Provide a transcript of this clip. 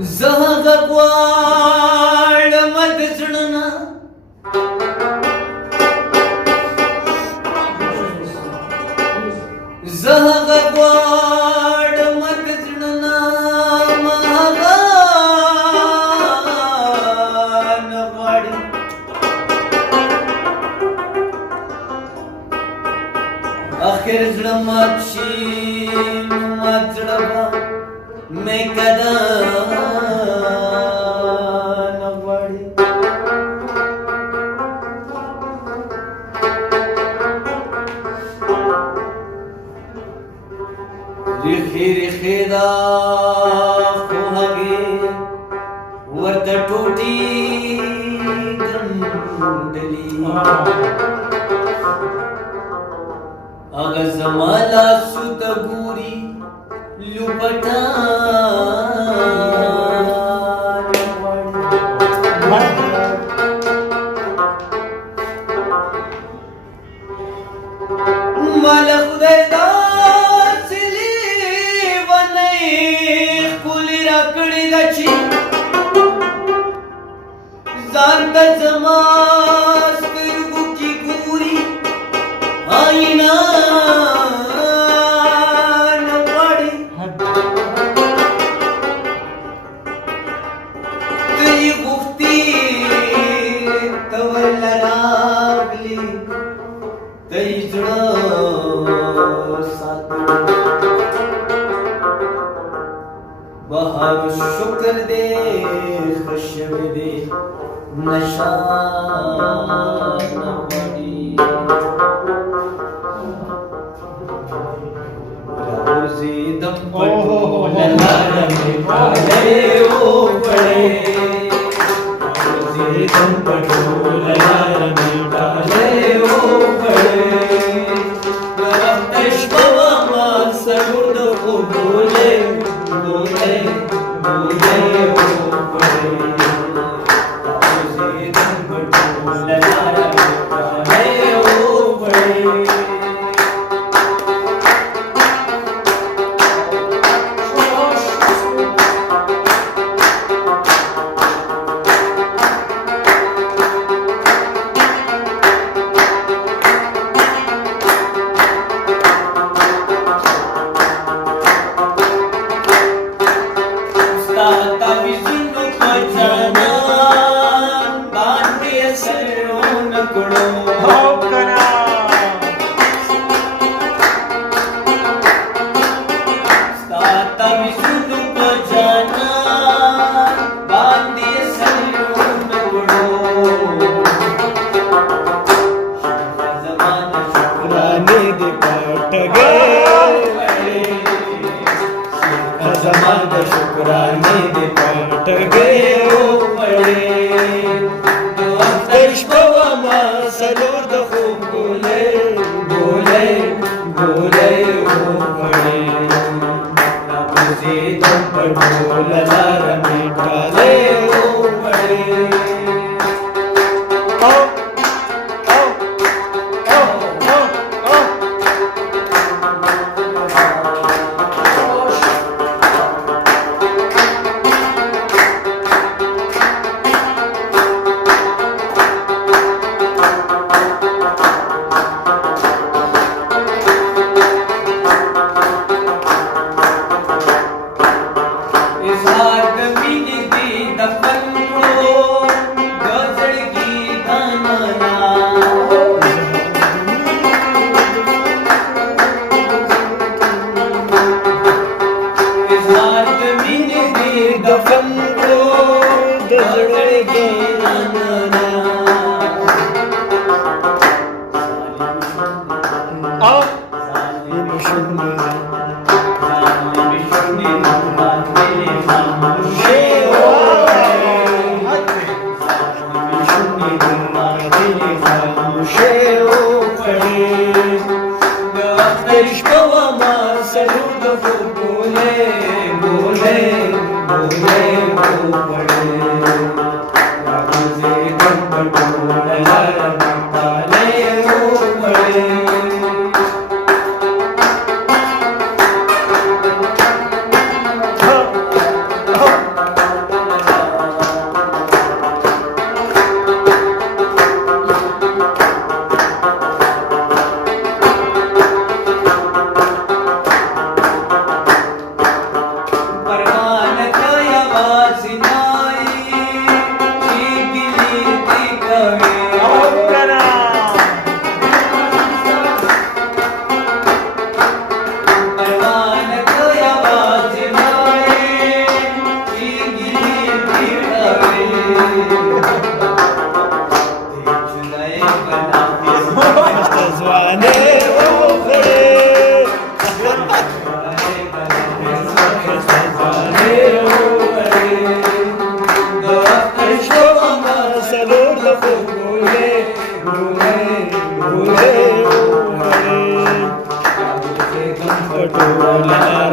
زهقوال مدزړنا زهقوال مدزړنا مهغا نغړي اخر زړه ماتشي ماتړه مې کدا نغړي ریخي دا خو هغه ورته ټوټي ګندلي اګه زمالا سوت ګوري لوپټا مال خدای دا کړي دچی ځان ته زما سترګو کې ګوري آینا نغړي ترې غوښتي تول راغلي ترې زړه ساتي بہار شکر دے خشب دے نشان بڑی روزی دم پٹو للار میں پالے او پڑے روزی دم پٹو للار میں پالے او پڑے رفتش بواما سرود کو بولے بولے بولے او پڑے روزی دم پٹو للار میں پالے او پڑے शुक्राने दे पट गए ओ पड़े अफ्तश बवामा सलोर द खूब बोले बोले बोले ओ पड़े नबुज़े दम पटो ललार में डाले ओ पड़े हे ओ हरे यशोदा सरोद बोले बोले बोले ओ हरे पटोला